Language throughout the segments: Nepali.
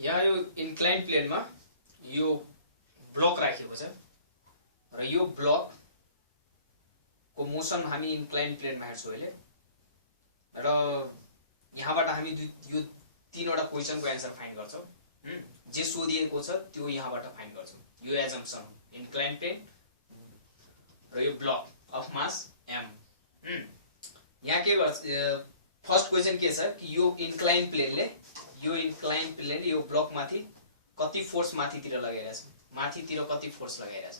यहाँ यो इन्क्लाइन प्लेनमा यो ब्लक राखेको छ र यो ब्लक को मोसन हामी इन्क्लाइन प्लेनमा हेर्छौं अहिले र यहाँबाट हामी यो तीनवटा क्वेशनको एन्सर फाइन्ड गर्छौं। जे सोधिएको छ त्यो यहाँबाट फाइन्ड गर्छौं। यो एजम्पसन इन्क्लाइन प्लेन र यो ब्लक अफ मास m। यहाँ के गर्छ फर्स्ट क्वेशन के छ कि यो इन्क्लाइन प्लेनले यो ब्लक माथि कति फोर्स माथितिर लगाइरहेछ, माथितिर कति फोर्स लगाइरहेछ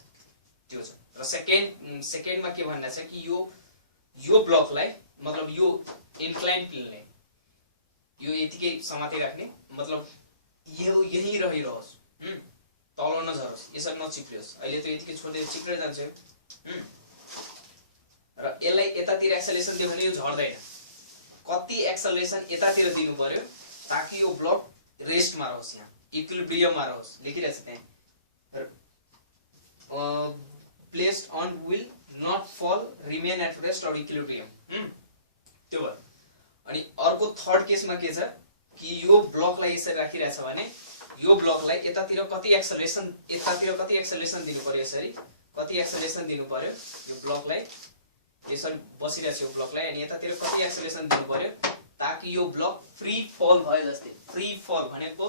त्यो छ। र सेकेन्डमा के भन्दा छ कि यो ब्लकलाई मतलब यो इन्क्लाइन प्लेनले यो यतिकै समाते राख्ने मतलब यो यही रहिरहोस्, तल नझरोस्, यसरी नचिप्लियोस्। अहिले त यतिकै छोड्दै चिप्लेर जान्छ र यसलाई यतातिर एक्सेलरेसन दियो भने यो झर्दैन। कति एक्सेलरेसन यतातिर दिनु पर्यो ताकि यो ब्लक रेस्टमा रहोस्, यहाँ इक्विलिब्रियममा रहोस्। लेखिरहेछ त्यहाँ प्लेस्ड अन विल नट फल रिमेन एट रेस्ट और इक्विलिब्रियम त्यो भयो। अनि अर्को थर्ड केसमा के छ कि यो ब्लकलाई यसरी राखिरहेछ भने यो ब्लकलाई यतातिर कति एक्सेलरेसन दिनु पर्यो, यसरी कति एक्सेलरेसन दिनु पर्यो यो ब्लकलाई यसरी बसिरहेछ यो ब्लकलाई। अनि यतातिर कति एक्सेलरेसन दिनु पर्यो ताकि यो ब्लक फ्री फल भयो जस्तै। फ्री फल भनेको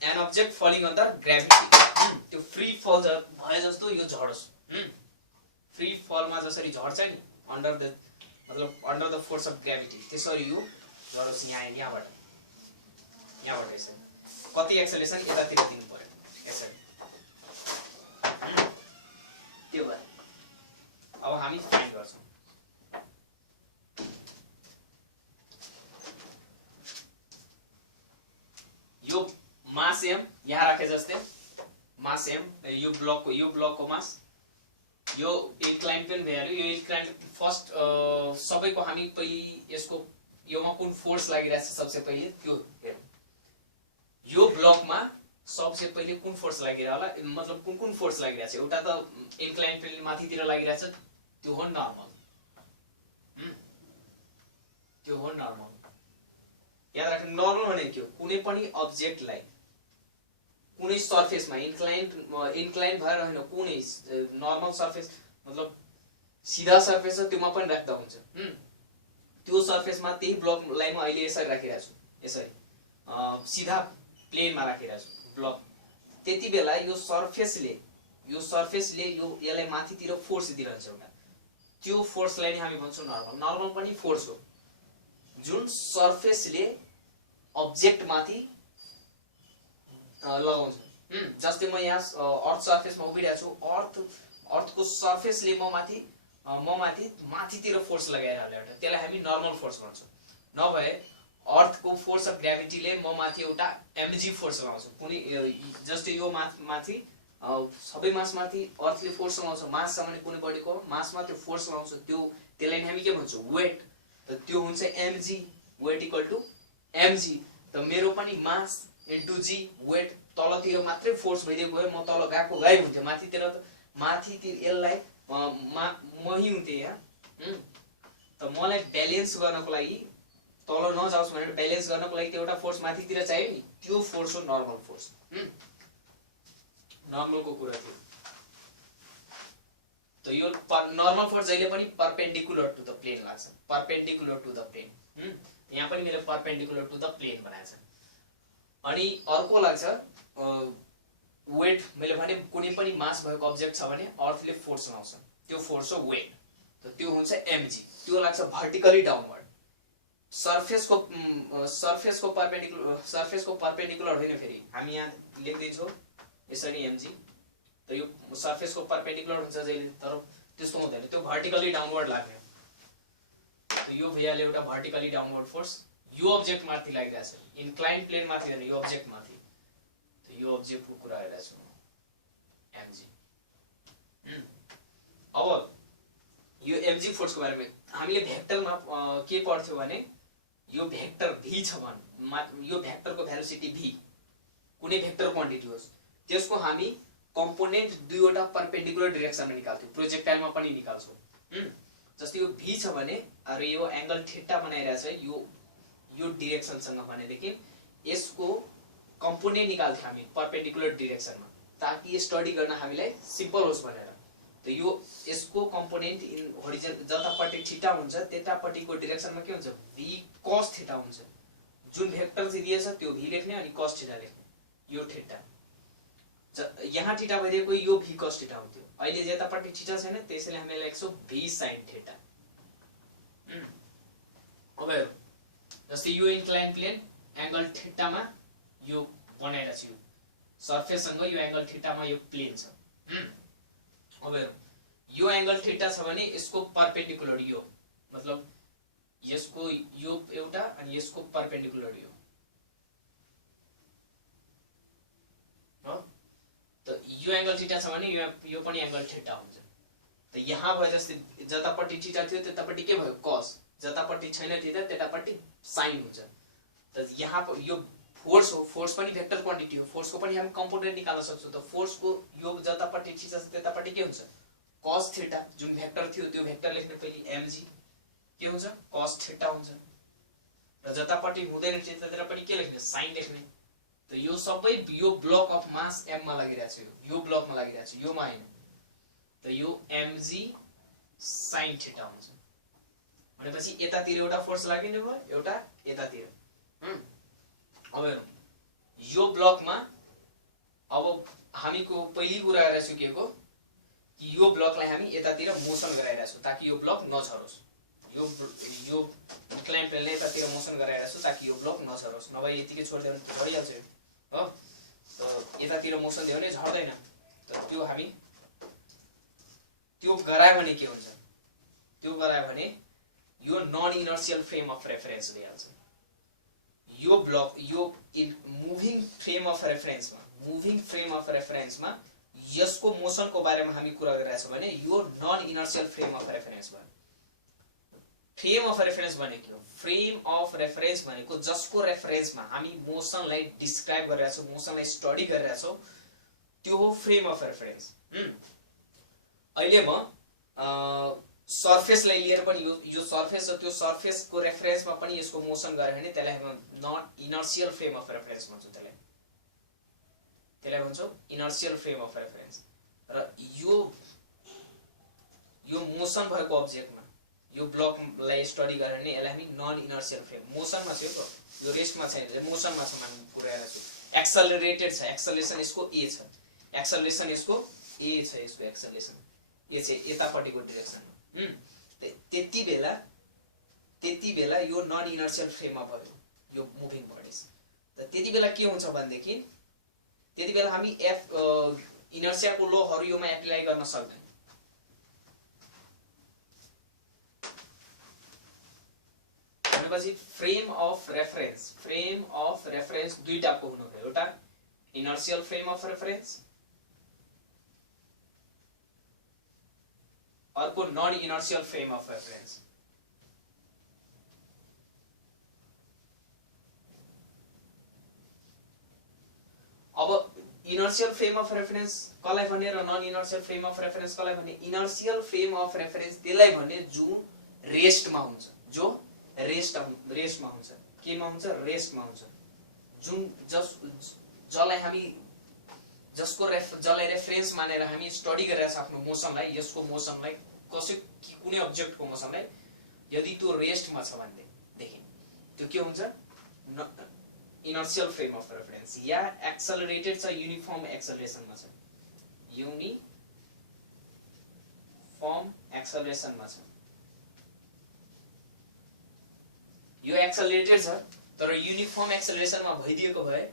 an object falling under gravity, त्यो फ्री फल भए जस्तो यो झरोस्। फ्री फलमा जसरी झर्छ नि under the force of gravity त्यसरी यो झरोस्। यहाँबाट यसरी कति एक्सेलरेसन यतातिर दिनु पर्यो यसरी त्यो भयो। अब हामी फाइन्ड गर्छौं। यो मास m यहाँ राखे जस्तै मास m, यो ब्लकको मास, यो इन्क्लाइन प्लेन भ्यालु, यो इन्क्लाइन फर्स्ट सबैको हामी पहिले यसको योमा कुन फोर्स लागिरहेछ सबसे पहिले त्यो हेरौँ। यो ब्लकमा सबसे पहिले कुन फोर्स लागिरहेछ होला, मतलब कुन फोर्स लागिरहेछ। एउटा त इन्क्लाइन प्लेन माथितिर लागिरहेछ त्यो हो नर्मल, त्यो हो नर्मल। याद राख्नु नर्मल भनेको के हो, कुनै पनि अब्जेक्टलाई कुनै सर्फेसमा इन्क्लाइन भएर हैन, कुनै नर्मल सर्फेस मतलब सीधा सर्फेस छ त्योमा पनि राख्दा हुन्छ। त्यो सर्फेसमा त्यही ब्लकलाई म अहिले यसरी राखिरहेको छु, यसरी सीधा प्लेनमा राखिरहेको छु ब्लक। त्यति बेला यो सर्फेसले यसलाई माथितिर फोर्स दिइरहन्छ एउटा, त्यो फोर्सलाई नै हामी भन्छौं नर्मल। नर्मल पनि फोर्स हो जुन सर्फेसले अब्जेक्ट माथि लगाउँछ। जस्तै म यहाँ अर्थ सर्फेसमा उभिरहेको छु, अर्थको सर्फेसले म माथितिर फोर्स लगाएर होला एउटा, त्यसलाई हामी नर्मल फोर्स भन्छौं। नभए अर्थको फोर्स अफ ग्राभिटीले म माथि एउटा mg फोर्स लगाउँछ। कुनै जस्तै यो माथि सबै मास माथि अर्थले फोर्स लगाउँछ, मास छ भने कुनै बडीको मासमा त्यो फोर्स लगाउँछ, त्यसलाई हामी के भन्छौं वेट। त त्यो हुन्छ mg, weight equal to mg। त मेरो पनि मास इन्टु g, वेट तलतिर मात्रै फोर्स भइदिएको भए म तल गएको गाई हुन्थ्यो, माथितिर यसलाई मही हुन्थे यहाँ। त मलाई ब्यालेन्स गर्नको लागि तल नजाओस् भनेर ब्यालेन्स गर्नको लागि त्यो एउटा फोर्स माथितिर चाहियो नि, त्यो फोर्स हो नर्मल फोर्स। नर्मलको कुरा थियो। त यो नर्मल फोर्स जहिले पनि परपेन्डिकुलर टु द प्लेन लाग्छ, परपेन्डिकुलर टु द प्लेन। यहाँ पनि मैले परपेन्डिकुलर टु द प्लेन बनाएको छ। अनि अर्को लाग्छ वेट। मैले भने कुनै पनि मास भएको अब्जेक्ट छ भने अर्थले फोर्स लगाउँछ, त्यो फोर्स हो वेट। त त्यो हुन्छ mg, त्यो लाग्छ भर्टिकली डाउनवर्ड। सर्फेसको परपेन्डिकुलर होइन, फेरि हामी यहाँ लेख्दैछौँ यसरी mg। त यो सर्फेसको परपेन्डिकुलर हुन्छ जहिले, तर त्यस्तो हुँदैन, त्यो भर्टिकली डाउनवर्ड लाग्ने। यो भइहाल्यो एउटा भर्टिकली डाउनवर्ड फोर्स। यो अब्जेक्ट माथि लागिरहेछ, इन्क्लाइन प्लेन माथि हैन, यो अब्जेक्ट माथि। त यो अब्जेक्टको कुरा गरिरहेछु mg। अब यो mg फोर्सको बारेमा हामीले भेक्टरमा के पढ्थ्यौ भने यो भेक्टर v छ भने यो भेक्टरको भेलोसिटी v कुनै भेक्टर क्वान्टिटी होस्, त्यसको हामी कम्पोनेन्ट दुईवटा परपेन्डिकुलर डाइरेक्सनमा निकाल्थ्यौ, प्रोजेक्टाइलमा पनि निकाल्छौं। जस्तै यो v छ भने र यो एंगल थीटा बनाइरहेछ यो डाइरेक्सनसँग भनेदेखि यसको कम्पोनेन्ट निकाल्थ्यौं हामी परपेन्डिकुलर डिरेक्सनमा, ताकि स्टडी गर्न हामीलाई सिम्पल होस् भनेर। त यो यसको कम्पोनेन्ट इन होरिजोन्टल जतापट्टि थीटा हुन्छ त्यतापट्टिको डिरेक्सनमा के हुन्छ, v cos थीटा हुन्छ। जुन भेक्टर चाहिँ दिएछ त्यो v लेख्ने अनि cos थीटा लेख्ने, यो थीटा यहाँ थीटा भइदिएको यो v cos थीटा हुन्थ्यो। अहिले यतापट्टि थीटा छैन त्यसैले हामीले लेख्छौं v sin थीटा। अब हेरौँ, जस्तै यो इन्क्लाइन प्लेन एंगल थीटामा यो बनाइरहेको छु, सर्फेससँग यो एंगल थीटामा यो प्लेन छ। अब हेरौँ, यो एंगल थीटा छ भने यसको परपेन्डिकुलर यो, मतलब यसको यो एउटा अनि यसको परपेन्डिकुलर यो हो। त यो एंगल थीटा छ भने यो पनि एंगल थीटा हुन्छ। त यहाँ भयो जस्तै जतापट्टि थीटा थियो त्यतापट्टि के भयो cos, जतापट्टि छैन थीटा त्यतापट्टि sin हुन्छ। त यहाँ यो फोर्स हो, फोर्स पनि भेक्टर क्वान्टिटी हो, फोर्सको पनि हामी कम्पोनेन्ट निकाल्न सक्छौं। त फोर्सको यो जतापट्टि थीटा छ त्यतापट्टि के हुन्छ cos थीटा, जुन भेक्टर थियो त्यो भेक्टर लेख्ने पहिले mg के हुन्छ cos थीटा हुन्छ, र जतापट्टि हुँदैन त्यतापट्टि के लेख्ने sin लेख्ने। त यो सबै यो ब्लक अफ मास m मा लागिरहेको छ, यो ब्लकमा लागिरहेको छ, योमा हैन। त यो mg sin थीटा हुन्छ भनेपछि यतातिर एउटा फोर्स लाग्ने भयो, एउटा यतातिर। अब हेरौँ, यो ब्लकमा अब हामीको पहिलो कुरा गरेछु के को कि यो ब्लकलाई हामी यतातिर मोसन गराइरहेछौं ताकि यो ब्लक नछरोस्। यो इन्क्लाइन प्लेनले यतातिर मोसन गराइरहेछु ताकि यो ब्लक नछरोस्, नभए यतिकै छोड्दियो भने झडिहाल्छ हो। त यतातिर मोसन दियो भने झर्दैन। त त्यो हामी त्यो गरायो भने के हुन्छ, त्यो गरायो भने यो non inertial frame of reference दिइहाल्छ। यो ब्लक यो मुभिङ फ्रेम अफ रेफरेन्समा यसको मोसनको बारेमा हामी कुरा गरिरहेका छौं भने यो non inertial frame of reference भयो। फ्रेम अफ रेफरेन्स भनेको के हो, फ्रेम अफ रेफरेन्स भनेको जसको रेफरेन्समा हामी मोसनलाई डिस्क्राइब गरिरहेका छौं, मोसनलाई स्टडी गरिरहेका छौं, त्यो हो फ्रेम अफ रेफरेन्स। अहिले म सर्फेसलाई लिएर पनि यो सर्फेस हो, त्यो सर्फेसको रेफरेन्समा पनि यसको मोसन गरे भने त्यसलाई हामी non inertial frame of reference भन्छौं। त्यसलाई भन्छौं इनर्शियल फ्रेम अफ रेफरेन्स। र यो मोसन भएको अब्जेक्टमा यो ब्लकलाई स्टडी गरे भने यसलाई हामी नन इनर्शियल फ्रेम, मोसनमा छ यो रेस्टमा छैन, मोसनमा छ मान्नु पुर्याएर छु। एक्सेलरेटेड छ, एक्सेलरेसन यसको a छ, एक्सेलरेसन यसको a छ, यसको एक्सेलरेसन a छ यतापट्टिको डिरेक्सनमा। त्यति बेला यो नन इनर्शियल फ्रेममा भयो यो मुभिङ बडीज। त त्यति बेला के हुन्छ भनेदेखि त्यति बेला हामी इनर्शियाको लहरु योमा एप्लाई गर्न सक्दैन। भनेपछि फ्रेम अफ रेफरेन्स दुई टाइपको हुनु भयो, एउटा इनर्शियल फ्रेम अफ रेफरेन्स, अर्को non inertial frame of reference. अब इनर्शियल फ्रेम अफ रेफरेन्स कसलाई भन्ने र non inertial frame of reference कसलाई भन्ने? इनर्शियल फ्रेम अफ रेफरेन्स त्यसलाई भन्ने जुन रेस्टमा हुन्छ, जो रेस्टमा हुन्छ, केमा हुन्छ? रेस्टमा हुन्छ। जुन जसलाई हामी जसलाई रेफरेन्स मानेर हामी स्टडी गरेर आफ्नो मोसनलाई, यसको मोसनलाई, कुनै अब्जेक्टको मोसनलाई यदि त्यो रेस्टमा छ भनेदेखि त्यो के हुन्छ? Inertial frame of reference. Yeah accelerated छ, युनिफर्म एक्सेलरेसनमा छ, युनिफर्म एक्सेलरेसनमा छ। यो एक्सेलरेटेड छ तर युनिफर्म एक्सेलरेसनमा भइदिएको भए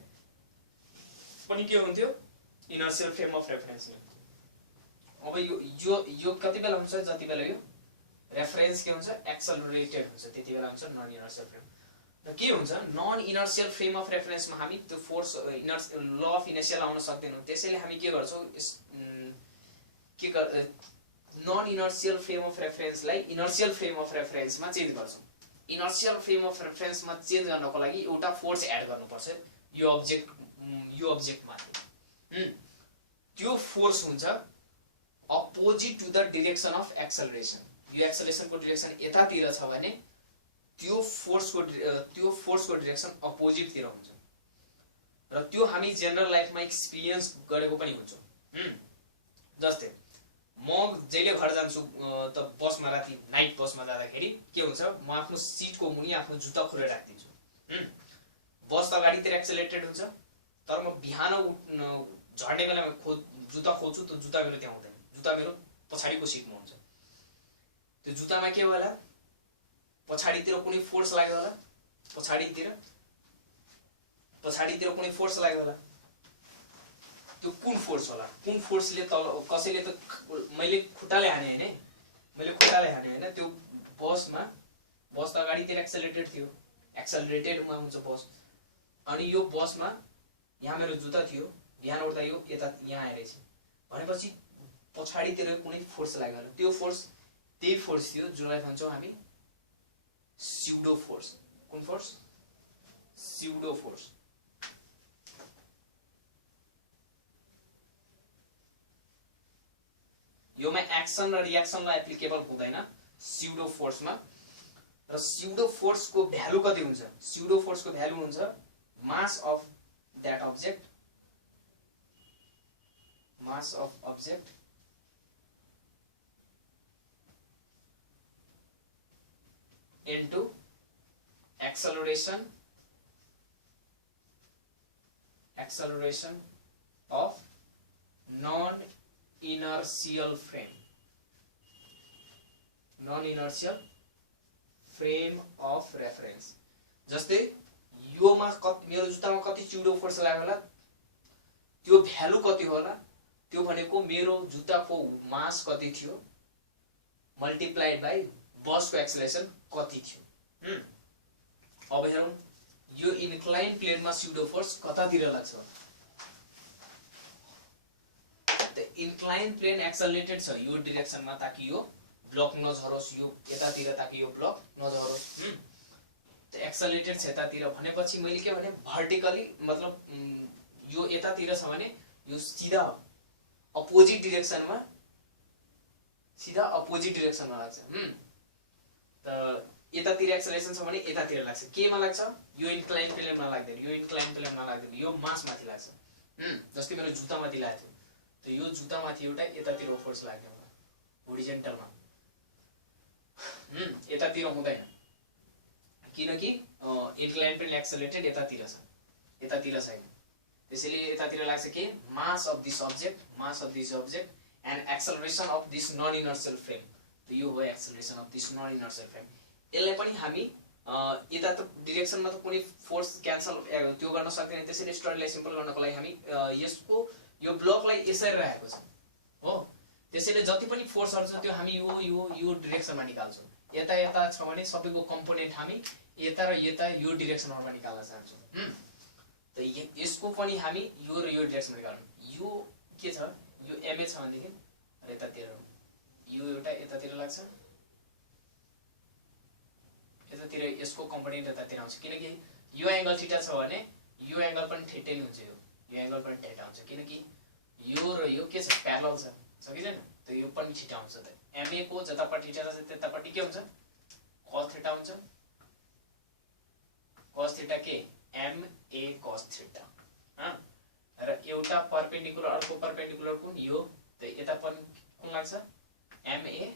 पनि के हुन्थ्यो? Inertial frame of reference. अब यो कति बेला हुन्छ? जति बेला यो रेफरेन्स के हुन्छ? एक्सेलरेटेड हुन्छ, त्यति बेला हुन्छ नन इनर्शियल फ्रेम। र के हुन्छ? नन इनर्शियल फ्रेम अफ रेफरेन्समा हामी त्यो फोर्स ल अफ इनर्शिया लाउन सक्दैनौं। त्यसैले हामी के गर्छौं? नन इनर्शियल फ्रेम अफ रेफरेन्सलाई इनर्शियल फ्रेम अफ रेफरेन्समा चेन्ज गर्छौं। इनर्शियल फ्रेम अफ रेफरेन्समा चेन्ज गर्नको लागि एउटा फोर्स एड गर्नुपर्छ यो अब्जेक्ट माथि। त्यो फोर्स हुन्छ opposite to the direction of acceleration. यो एक्सेलरेसनको डाइरेक्सन यतातिर छ भने त्यो फोर्सको डाइरेक्सन अपोजिट तिर हुन्छ। र त्यो हामी जेनरल लाइफमा एक्सपिरियन्स गरेको पनि हुन्छौँ। जस्तै म जहिले घर जान्छु त बसमा राति नाइट बसमा जाँदाखेरि के हुन्छ, म आफ्नो सिटको मुनि आफ्नो जुत्ता खोलेर राखिदिन्छु। बस त अगाडितिर एक्सेलेरेटेड हुन्छ, तर म बिहान झर्ने बेलामा जुत्ता खोज्छु त जुत्ता मेरो त्यहाँ हुँदैन, जुत्ता मेरो पछाडिको सिटमा हुन्छ। त्यो जुत्तामा के होला, पछाडितिर कुनै फोर्स लाग्यो होला, पछाडितिर कुनै फोर्स लाग्यो होला। त्यो कुन फोर्स होला, कुन फोर्सले तल कसैले त मैले खुट्टाले हाने हैन, त्यो बस त अगाडितिर एक्सेलरेटेडमा हुन्छ बस। अनि यो बसमा यहाँ मेरो जुत्ता थियो, बिहान उठ्दा यो यता यहाँ आइरहेछ भनेपछि पछाडितिर कुनै फोर्स लाग्यो होला। त्यो फोर्स त्यही फोर्स थियो जसलाई भन्छौँ हामी स्युडो फोर्स। कुन फोर्स? Pseudo force. योमा एक्सन र रिएक्सनलाई एप्लिकेबल हुँदैन स्युडो फोर्समा। र स्युडो फोर्सको भ्यालु कति हुन्छ? स्युडो फोर्सको भ्यालु हुन्छ mass of that object, mass of object into acceleration of non-inertial frame of reference। जस्तै योमा मेरो जुत्तामा कति स्युडो फोर्स लाग्यो होला, त्यो भ्यालु कति होला, त्यो भनेको मेरो जुत्ताको मास कति थियो मल्टिप्लाइड बाइ बसको एक्सेलरेसन कति थियो। अब हेरौँ यो इन्क्लाइन प्लेनमा स्युडो फोर्स कतातिर लाग्छ त इन्क्लाइन प्लेन एक्सेलरेटेड छ यो डाइरेक्सनमा ताकि यो ब्लक नझरोस्, यो यतातिर ताकि यो ब्लक नझरोस्। त एक्सेलरेटेड छ यतातिर भनेपछि मैले के भने भर्टिकली मतलब यो यतातिर छ भने यो सीधा अपोजिट डाइरेक्सनमा लाग्छ। त यतातिर एक्सेलरेसन छ भने यतातिर लाग्छ। केमा लाग्छ? यो इन्क्लाइन प्लेनमा लाग्दैन, यो मास माथि लाग्छ। जस्तै मेरो जुत्ता माथि लाग्थ्यो त यो जुत्ता माथि एउटा यतातिर फोर्स लाग्ने होला होरिजेन्टलमा, यतातिर हुँदैन किनकि इन्क्लाइन प्लेन एक्सेलरेटेड यतातिर छैन। त्यसैले यतातिर लाग्छ के mass of this object and acceleration of this non inertial frame. त यो हो acceleration of this non inertial frame. यसलाई पनि हामी यता त डाइरेक्सनमा त कुनै फोर्स क्यान्सल त्यो गर्न सक्दैन। त्यसैले स्टोरीलाई सिम्पल गर्नको लागि हामी यसको यो ब्लकलाई यसरी राखेको छ हो। त्यसैले जति पनि फोर्सहरु छ त्यो हामी यो डाइरेक्सनमा निकाल्छौँ। यता छ भने सबैको कम्पोनेन्ट हामी यता र यता यो डाइरेक्सनमा निकाल्न चाहन्छौँ। त यसको पनि हामी यो र यो डाइरेक्सनमा निकाल्छौँ। यो के छ, यो एमए छ भनेदेखि यतातिर यो एउटा यतातिर लाग्छ, यतातिर यसको कम्पोनेन्ट यतातिर आउँछ किनकि यो एंगल थीटा छ भने यो एंगल पनि थीटा नै हुन्छ। यो एंगल पनि थीटा हुन्छ किनकि यो र यो के छ प्यारलल छ कि छैन। त यो पनि थीटा हुन्छ। त एमए को जतापट्टि थीटा छ त्यतापट्टि के हुन्छ cos थीटा हुन्छ। cos थीटा के एमए cos थीटा र एउटा परपेन्डिकुलर अर्को परपेन्डिकुलर कुन यो। त यता पनि कुन लाग्छ एमए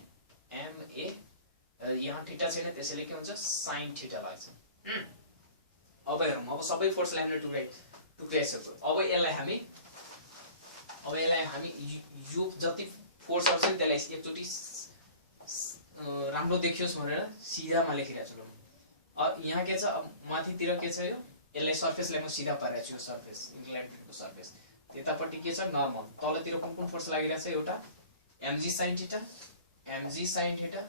यहाँ थीटा छैन त्यसैले के हुन्छ sin थीटा लाग्छ। अब हेरौँ, अब सबै फोर्सलाई हामीले टुक्राइसक्यो। अब यसलाई हामी यो जति फोर्सहरु छ नि त्यसलाई एकचोटी राम्रो देखियोस् भनेर सिधामा लेखिरहेको छु। यहाँ के छ माथितिर के छ यसलाई सर्फेसलाई म सिधा पारेको छु। सर्फेस इन्क्लाइन प्लेनको सर्फेस त्यतापट्टि के छ नर्मल। तलतिर कुन फोर्स लागिरहेको छ एउटा mg sin थीटा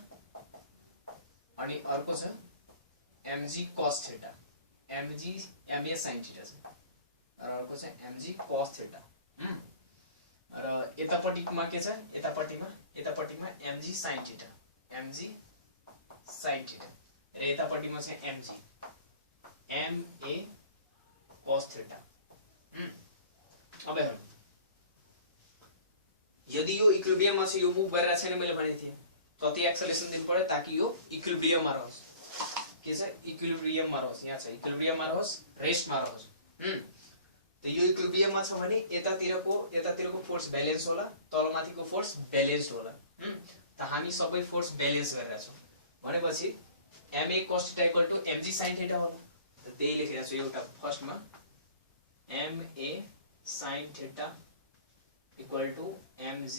अनि अर्को छ mg cos theta ma sin theta छ र अर्को छ mg cos थीटा। र यतापट्टिमा के छ यतापट्टिमा mg sin थीटा र यतापट्टिमा छ mg ma cos थीटा। अब हेरौँ यदि यो इक्विलिब्रियममा छ यो मुभ गरिरहेको छैन मैले भनेको थिएँ कति एक्सेलरेसन दिनु पर्यो ताकि यो इक्विलिब्रियममा रहोस्। के छ इक्विलिब्रियममा रहोस्, यहाँ छ इक्विलिब्रियममा रहोस्, रेस्टमा रहोस्। त यो इक्विलिब्रियममा छ भने यतातिरको फोर्स ब्यालेन्स होला, तलमाथिको फोर्स ब्यालेन्स होला। त हामी सबै फोर्स ब्यालेन्स गरेका छौं भनेपछि ma cos θ equal to mg sin θ होला। त त्यही लेखेको छु एउटा फर्स्टमा ma sin θ equal to mg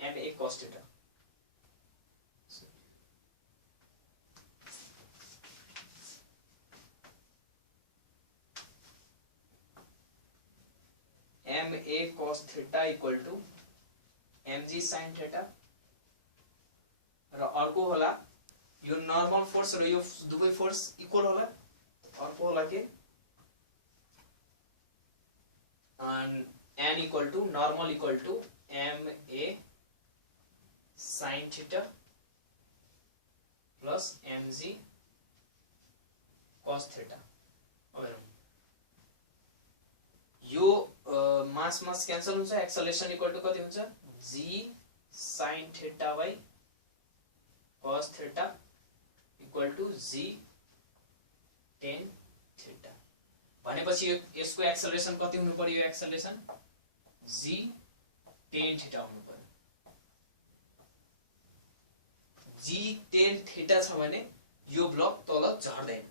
ma cos θ। ma cos θ equal to mg sin θ र अर्को होला यो नर्मल फोर्स र यो दुवै फोर्स इक्वल होला। अर्को होला के n equal to normal equal to ma sin θ plus mg cos θ। यो मास मास क्यान्सल हुन्छ, एक्सेलरेसन इक्वल टु कति हुन्छ g sin θ by cos θ equal to g tan θ। भनेपछि यसको एक्सेलरेसन कति हुनु पर्यो, यो एक्सेलरेसन g tan θ हुनु पर्यो। g tan θ छ भने यो ब्लक तल झर्दैन।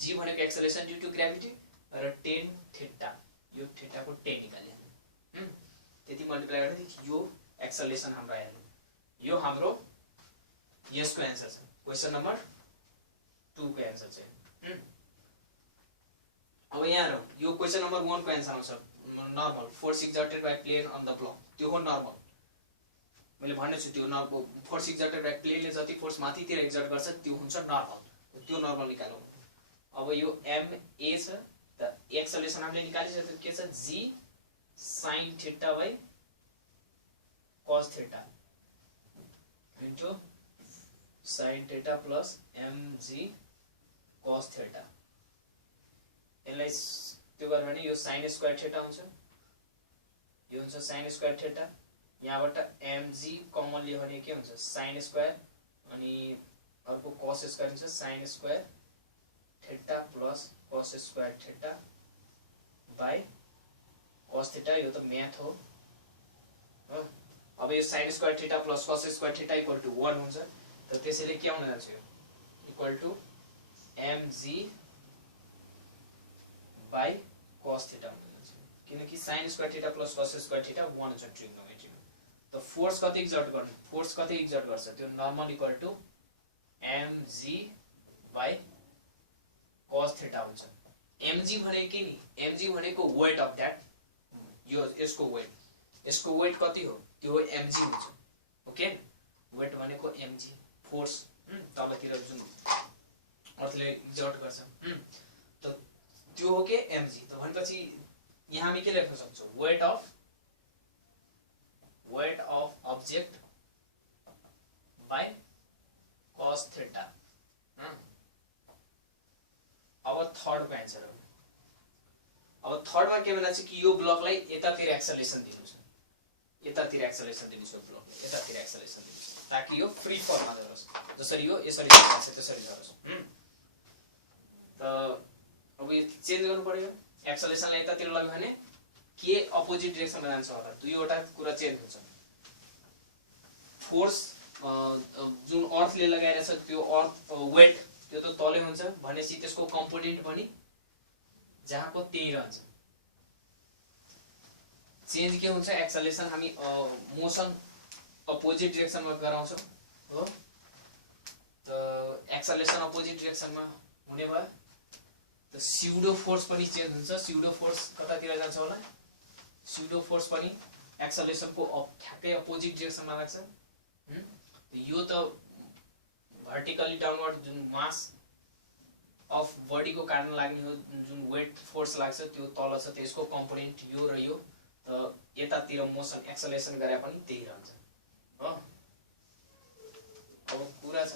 g भनेको एक्सेलरेसन ड्यू टु ग्राभिटी र tan θ यो θ को tan निकाल्यो। त्यति मल्टिप्लाई गर्दा यो एक्सेलरेसन हाम्रो आयो। यो हाम्रो यसको आन्सर छ। क्वेशन नम्बर 2 को आन्सर चाहिँ अब यहाँ यो क्वेशन नम्बर 1 को आन्सर आउँछ normal force exerted by plane on the block. त्यो हो नर्मल। मैले भन्ने छु त्यो नर्मल फोर्स एक्जर्टेड बाइ प्लेनले जति फोर्स माथितिर एक्जर्ट गर्छ त्यो हुन्छ नर्मल। त्यो नर्मल निकालौं। अब यो ma छ त एक्सेलरेसन हामीले निकालिसक्यो के छ g sin θ by cos θ into sin θ plus mg cos θ। यसलाई त्यो गर्यो भने यो sin स्क्वायर θ हुन्छ, यो हुन्छ sin स्क्वायर θ। यहाँबाट mg कमन लियो भने के हुन्छ sin स्क्वायर अनि अर्को cos स्क्वायर हुन्छ sin square θ plus cos square θ by cos θ। यो त म्याथ हो। अब यो sin square θ plus cos square θ equal to 1 हुन्छ। त त्यसैले के आउन जान्छ यो equal to mg by cos θ आउन जान्छ। किनकि sin square θ plus cos square θ 1 हुन्छ ट्रिग्नोमेट्रीमा। त फोर्स कति एक्जर्ट गर्ने, फोर्स कति एक्जर्ट गर्छ त्यो normal equal to mg by cos θ हुन्छ। mg भनेको के नि, mg भनेको वेट अफ दैट, यो यसको वेट कति हो त्यो mg हुन्छ। ओके वेट भनेको mg फोर्स तलतिर जुन अर्थले एक्जर्ट गर्छ त त्यो हो के mg। त भनेपछि यहाँ हामी के लेख्न सक्छौं weight of object by cos θ। अब थर्ड को आन्सर हो। अब थर्ड मा के भन्छ कि यो ब्लकलाई यतातिर एक्सेलरेसन दिनु छ, यतातिर एक्सेलरेसन दिनु छ ब्लकलाई, यतातिर एक्सेलरेसन दिनु छ ताकि यो फ्री फलमा जाओस्। जसरी यो यसरी जान्छ त्यसरी जाओस्। त अब यो चेन्ज गर्नु पर्यो। एक्सेलरेसनलाई यतातिर लग्यो भने के अपोजिट डाइरेक्सनमा जान्छ होला, दुईवटा कुरा चेन्ज हुन्छ। फोर्स जुन अर्थले लगाइरहेछ त्यो अर्थ वेट त्यो त तलै हुन्छ भनेपछि त्यसको कम्पोनेन्ट पनि जहाँको त्यही रहन्छ। चेन्ज के हुन्छ एक्सेलरेसन हामी मोसन अपोजिट डाइरेक्सनमा गराउँछौं हो। त एक्सेलरेसन अपोजिट डाइरेक्सनमा हुने भयो त स्युडो फोर्स पनि चेन्ज हुन्छ। स्युडो फोर्स कतातिर जान्छ होला, स्युडो फोर्स पनि एक्सेलरेसनको ठ्याक्कै अपोजिट डाइरेक्सनमा लाग्छ। यो त भर्टिकली डाउनवर्ड जुन मास अफ बडी को कारण लाग्ने हो जुन वेट फोर्स लाग्छ त्यो तल छ त्यसको कम्पोनेन्ट यो र यो। त यतातिर मोसन एक्सेलरेसन गरे पनि त्यही रहन्छ हो। अब कुरा छ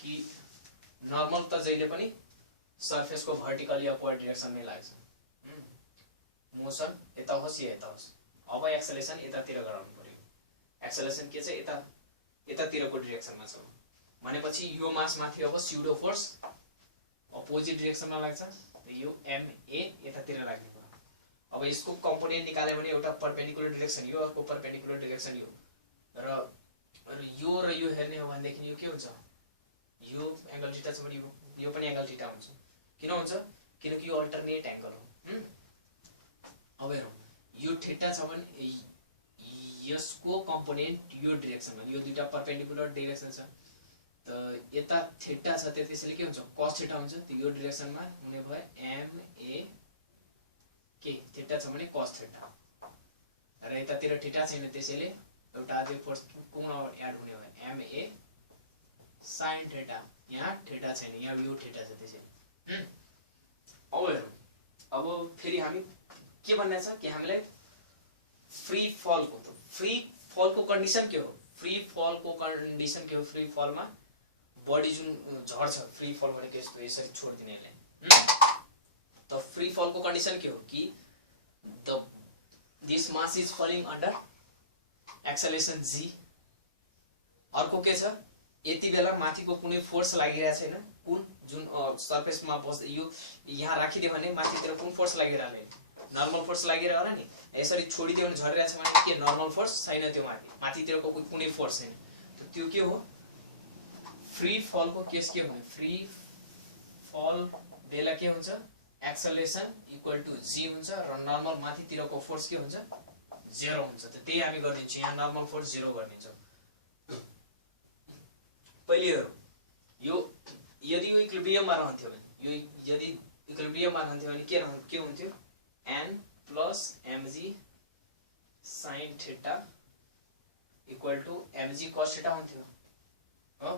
कि नर्मल त जहिले पनि सरफेस को भर्टिकली अपवर्ड डाइरेक्सनमै लाग्छ। मोसन यता होस् या यता होस्। अब एक्सेलरेसन यतातिर गराउनु पर्यो। एक्सेलरेसन के छ यतातिरको डाइरेक्सनमा छ भनेपछि यो मास माथि अब स्युडो फोर्स अपोजिट डाइरेक्सनमा लाग्छ, यो MA यतातिर लाग्ने भयो। अब यसको कम्पोनेन्ट निकाल्यो भने एउटा परपेन्डिकुलर डाइरेक्सन यो, अर्को परपेन्डिकुलर डाइरेक्सन यो, र यो हेर्ने हो भनेदेखि यो के हुन्छ, यो एंगल थीटा छ भने यो पनि एंगल थीटा हुन्छ। किन हुन्छ, किनकि यो अल्टरनेट एंगल हो। अब हेरौँ, यो थीटा छ भने यसको कम्पोनेन्ट यो डाइरेक्सनमा, यो दुईटा परपेन्डिकुलर डाइरेक्सन छ, त यता थीटा छ त्यसैले के हुन्छ, cos थीटा हुन्छ। त यो डाइरेक्सनमा हुने भयो MA के थीटा छ भने cos थीटा, र यतातिर थीटा छैन त्यसैले एउटा अझै फोर्स कुन एड हुने भयो MA sin थीटा। यहाँ थीटा छैन, यहाँ यो थीटा छ त्यसैले। अब हेरौँ, अब फेरि हामी के भन्ने छ कि हामीलाई फ्री फलको कन्डिसन के हो, फ्री फलको कन्डिसन के हो, फ्री फलमा बडी जुन झर्छ, फ्री फल भनेको यस्तो यसरी छोड्दिने यसलाई। त फ्री फलको कन्डिसन के हो कि this mass is falling under acceleration G। अर्को के छ, यति बेला माथिको कुनै फोर्स लागिरहेको छैन, कुन जुन सरफेसमा बस्दै यो यहाँ राखिदियो भने माथितिर कुन फोर्स लागिरहला, नर्मल फोर्स लागिरहला नि। यसरी छोडिदियो भने झरिरहेछ भने के नर्मल फोर्स छैन, त्यो माथितिरको कुनै फोर्स छैन। त्यो के हो, फ्री फलको केस के हो, फ्री फल बेला के हुन्छ, एक्सेलरेसन इक्वल टु G हुन्छ, र नर्मल माथितिरको फोर्स के हुन्छ, 0 हुन्छ। त त्यही हामी गरिदिन्छौँ, यहाँ नर्मल फोर्स 0 गरिदिन्छौँ। पहिले यो यदि यो इक्विलिब्रियममा रहन्थ्यो भने, यो यदि इक्विलिब्रियममा रहन्थ्यो भने के हुन्थ्यो, n plus mg sin theta equal to mg cos theta हुन्थ्यो हो।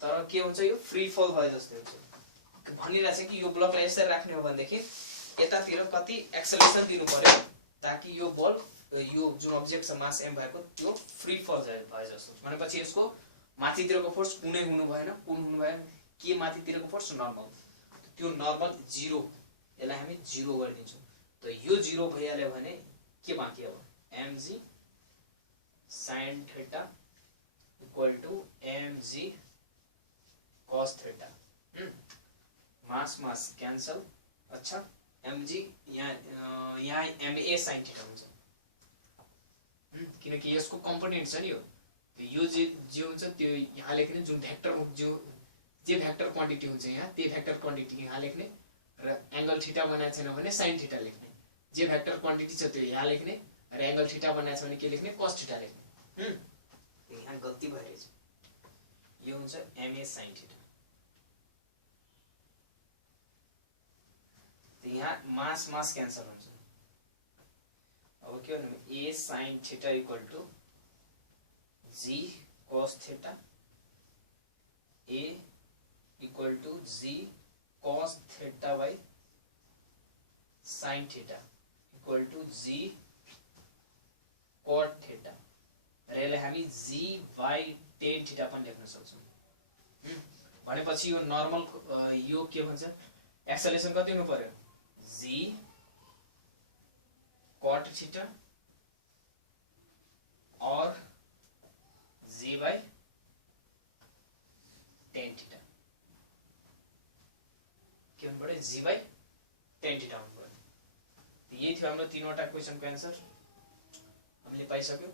तर के हुन्छ, यो फ्री फल भयो जस्तै हुन्छ। भनिरहेछ कि यो ब्लकलाई यसरी राख्ने हो भनेदेखि यतातिर कति एक्सेलरेसन दिनु पर्यो ताकि यो बल, यो जुन अब्जेक्ट छ मास m भएको त्यो फ्री फल भयो जस्तो। भनेपछि यसको माथितिरको फोर्स कुनै हुनु भएन, कुन हुनु भएन, के माथितिरको फोर्स नर्मल, त्यो नर्मल 0, यसलाई हामी 0 गरिदिन्छौँ। त यो 0 भइहाल्यो भने के बाँकी अब, mg sin theta equal to mg cos theta. Mass cancel. अच्छा, mg यहाँ MA sin थीटा हुन्छ, किनकि यसको कम्पोनेन्ट छ नि यो जे हुन्छ त्यो यहाँ लेख्ने, जुन भेक्टर जे भेक्टर क्वान्टिटी हुन्छ यहाँ त्यही भेक्टर क्वान्टिटी यहाँ लेख्ने, र एंगल थीटा बनाएको छैन भने sin थीटा लेख्ने। जे भेक्टर क्वान्टिटी छ त्यो यहाँ लेख्ने, र एंगल थीटा बनाएको छ भने के लेख्ने, cos थीटा लेख्ने। यहाँ गल्ती भइरहेछ, यो हुन्छ MA sin थीटा। यहाँ मास क्यान्सल हुन्छ। अब के भन्नु, A sin theta equal to G cos theta, A equal to G cos theta by sin theta equal to G cot theta, र यसलाई हामी G बाई tan थीटा पनि लेख्न सक्छौँ। भनेपछि यो नर्मल यो के भन्छ, एक्सेलरेसन कति हुनु पर्यो, G cot थीटा और G बाई tan थीटा, के हुनु पर्यो, G बाई tan थीटा हुनु पर्यो। यही थियो हाम्रो 3वटा क्वेसनको एन्सर, हामीले पाइसक्यौँ।